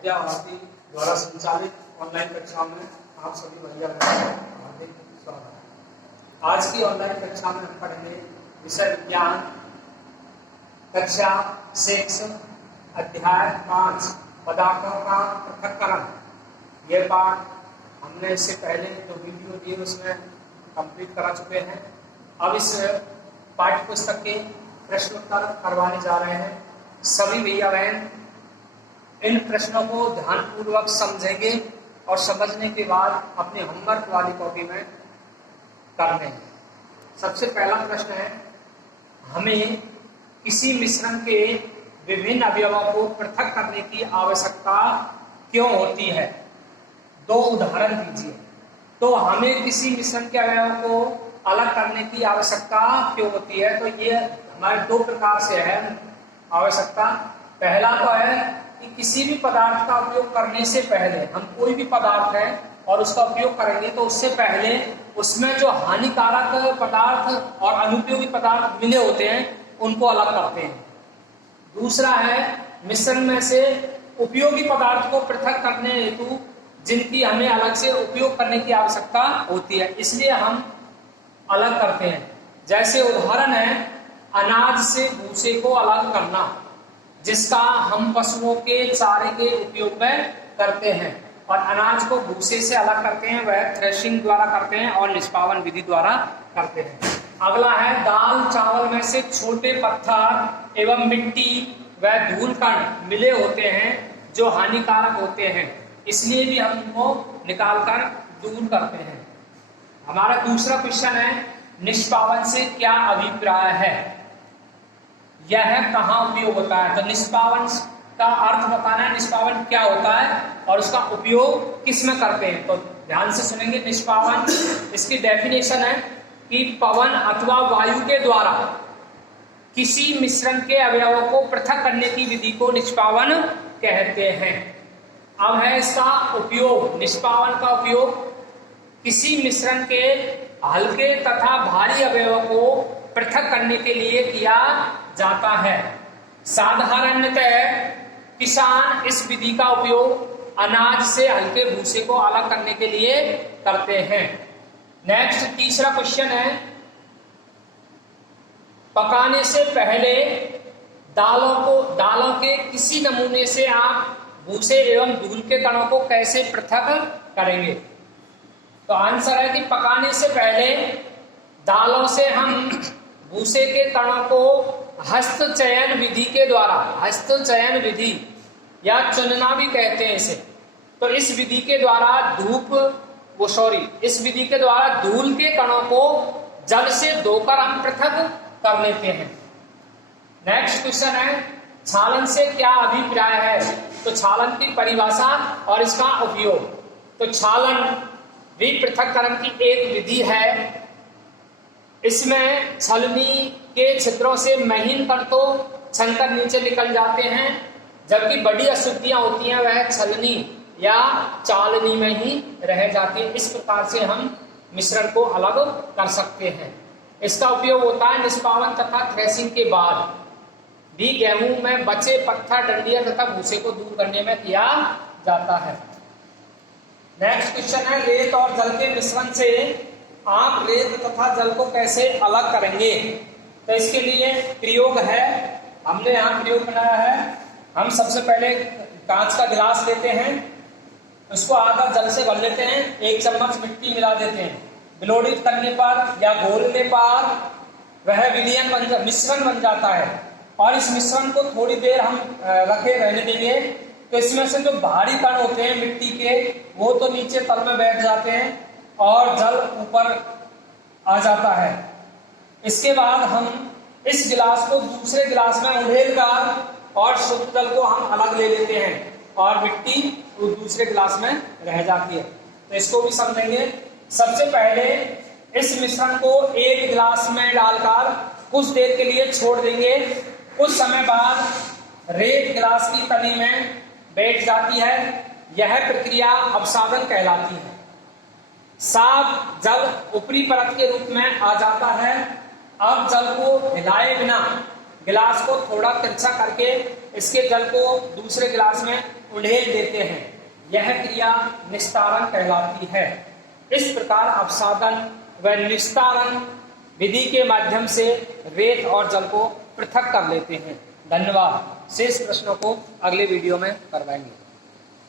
विद्या भारती द्वारा संचालित ऑनलाइन कक्षाओं में आप सभी भैया हार्दिक स्वागत है। आज की ऑनलाइन कक्षा में हम पढ़ेंगे विषय विज्ञान कक्षा 6 अध्याय 5 पदार्थों का पृथक्करण। ये पाठ हमने इससे पहले जो वीडियो दिए उसमें कंप्लीट करा चुके हैं। अब इस पाठ्य पुस्तक के प्रश्नोत्तर करवाने जा रहे हैं। सभी भैया बहन इन प्रश्नों को ध्यानपूर्वक समझेंगे और समझने के बाद अपने होमवर्क वाली कॉपी में करने हैं। सबसे पहला प्रश्न है, हमें किसी मिश्रण के विभिन्न अवयवों को पृथक करने की आवश्यकता क्यों होती है? दो उदाहरण दीजिए। तो हमें किसी मिश्रण के अवयवों को अलग करने की आवश्यकता क्यों होती है? तो ये हमारे दो प्रकार से है आवश्यकता। पहला तो है कि किसी भी पदार्थ का उपयोग करने से पहले, हम कोई भी पदार्थ है और उसका उपयोग करेंगे तो उससे पहले उसमें जो हानिकारक पदार्थ और अनुपयोगी पदार्थ मिले होते हैं उनको अलग करते हैं। दूसरा है मिश्रण में से उपयोगी पदार्थ को पृथक करने हेतु जिनकी हमें अलग से उपयोग करने की आवश्यकता होती है, इसलिए हम अलग करते हैं। जैसे उदाहरण है अनाज से भूसे को अलग करना, जिसका हम पशुओं के चारे के उपयोग में करते हैं और अनाज को भूसे से अलग करते हैं, वह थ्रेशिंग द्वारा करते हैं और निष्पावन विधि द्वारा करते हैं। अगला है दाल चावल में से छोटे पत्थर एवं मिट्टी व धूल कण मिले होते हैं जो हानिकारक होते हैं, इसलिए भी हम उनको निकालकर दूर करते हैं। हमारा दूसरा क्वेश्चन है निष्पावन से क्या अभिप्राय है? यह कहाँ उपयोग होता है? तो निष्पावन का अर्थ बताना है, निष्पावन क्या होता है और उसका उपयोग किस में करते हैं। तो ध्यान से सुनेंगे। निष्पावन, इसकी डेफिनेशन है कि पवन अथवा वायु के द्वारा किसी मिश्रण के अवयवों को पृथक करने की विधि को निष्पावन कहते हैं। अब है इसका उपयोग। निष्पावन का उपयोग किसी मिश्रण के हल्के तथा भारी अवयवों को पृथक करने के लिए किया जाता है। साधारणतः किसान इस विधि का उपयोग अनाज से हल्के भूसे को अलग करने के लिए करते हैं। नेक्स्ट तीसरा क्वेश्चन है, पकाने से पहले दालों के किसी नमूने से आप भूसे एवं धूल के कणों को कैसे पृथक करेंगे? तो आंसर है कि पकाने से पहले दालों से हम भूसे के कणों को हस्तचयन विधि के द्वारा, हस्तचयन विधि या चुनना भी कहते हैं इसे, तो इस विधि के द्वारा इस विधि के द्वारा धूल के कणों को जल से धोकर हम पृथक कर लेते हैं। नेक्स्ट क्वेश्चन है छालन से क्या अभिप्राय है? तो छालन की परिभाषा और इसका उपयोग। तो छालन भी पृथक्करण की एक विधि है। इसमें छलनी के छिद्रों से महीन कण तो छनकर नीचे निकल जाते हैं, जबकि बड़ी अशुद्धियां होती हैं वह छलनी या चालनी में ही रह जाती है। इस प्रकार से हम मिश्रण को अलग कर सकते हैं। इसका उपयोग होता है निष्पावन तथा थ्रेसिंग के बाद भी गेहूं में बचे पत्थर डंडियां तथा भूसे को दूर करने में किया जाता है। नेक्स्ट क्वेश्चन है रेत और जल के मिश्रण से आप रेत तथा जल को कैसे अलग करेंगे? तो इसके लिए प्रयोग है, हमने यहाँ प्रयोग बनाया है। हम सबसे पहले कांच का गिलास लेते हैं, उसको आधा जल से भर लेते हैं, 1 चम्मच मिट्टी मिला देते हैं। विलोड़ित करने पर या घोलने पर वह मिश्रण बन जाता है और इस मिश्रण को थोड़ी देर हम रखे रहने देंगे। तो इसमें से जो भारी कण होते हैं मिट्टी के वो तो नीचे तल में बैठ जाते हैं और जल ऊपर आ जाता है। इसके बाद हम इस गिलास को दूसरे गिलास में उड़ेलकर और शुद्ध जल को हम अलग ले लेते हैं और मिट्टी दूसरे गिलास में रह जाती है। तो इसको भी समझेंगे। सबसे पहले इस मिश्रण को एक गिलास में डालकर कुछ देर के लिए छोड़ देंगे। कुछ समय बाद रेत गिलास की तली में बैठ जाती है। यह प्रक्रिया अपसादन कहलाती है। साफ जल ऊपरी परत के रूप में आ जाता है। अब जल को हिलाए बिना गिलास को थोड़ा तिरछा करके इसके जल को दूसरे गिलास में उंडेल देते हैं। यह क्रिया निस्तारण कहलाती है। इस प्रकार अपसादन व निस्तारण विधि के माध्यम से रेत और जल को पृथक कर लेते हैं। धन्यवाद। शेष प्रश्नों को अगले वीडियो में करवाएंगे।